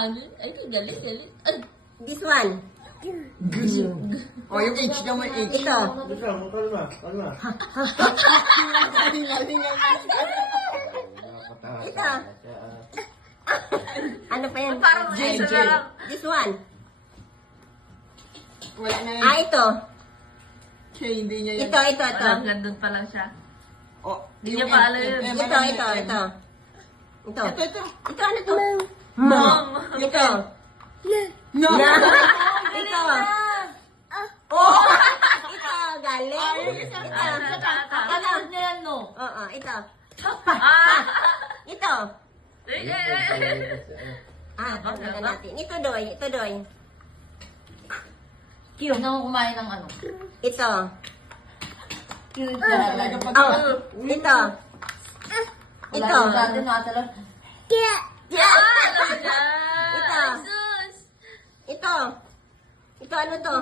Ano? Ay, galit, galit. Ay, This one. O, yung H naman, H. Ito. Kalma, kalma. Ito. Ano pa yan? parang isa na lang. This one. Wala na yun. Ah, ito. Siya, hindi niya yan. Ito, ito, ito. Walang gandun pa lang siya. O, Hindi niya pa alam yun. Ito, ito, ito. Ito. Ito, ito. Ito, ano to? Mom. Ito. No! Na. Ito. Oh! Ito, galing. Ito. Alam niya yan, no? Oo, ito. Ah! Ito. Eh, eh, eh. Ah, pakita natin. Ito, Doy. Ito, Doy. Cute. Ano kumain ng ano? Ito. Cute. Talaga pag... Oh, ito. Ito. Dati nakatalon. Yeah. Alam niya. Ito. Sus. Ito. Ito, ano to?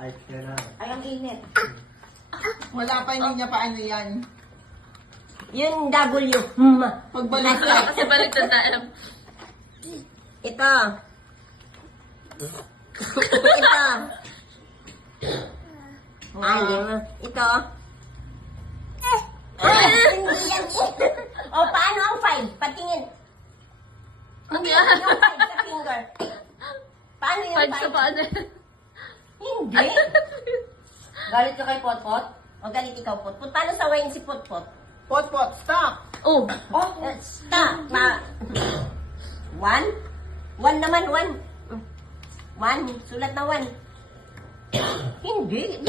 Ay, kaya na. Ay, ang init. Wala pa, hindi niya pa ano yan. Yung W. Pagbalik ka. Kasi baliktad na M. Ito. Ito. Ay, ito. Hindi yan. O, paano ang 5? Patingin. Ano Hindi, yan? yung 5 sa finger. Paano yung 5 sa 5? paano? Hindi. Galit ka kay Potpot? O, galit ikaw, Potpot. Paano sa wine si Potpot? Pot, pot, stop! Oh. Oh, stop. 1? 1 naman, 1. 1. Sulat na 1. Hindi.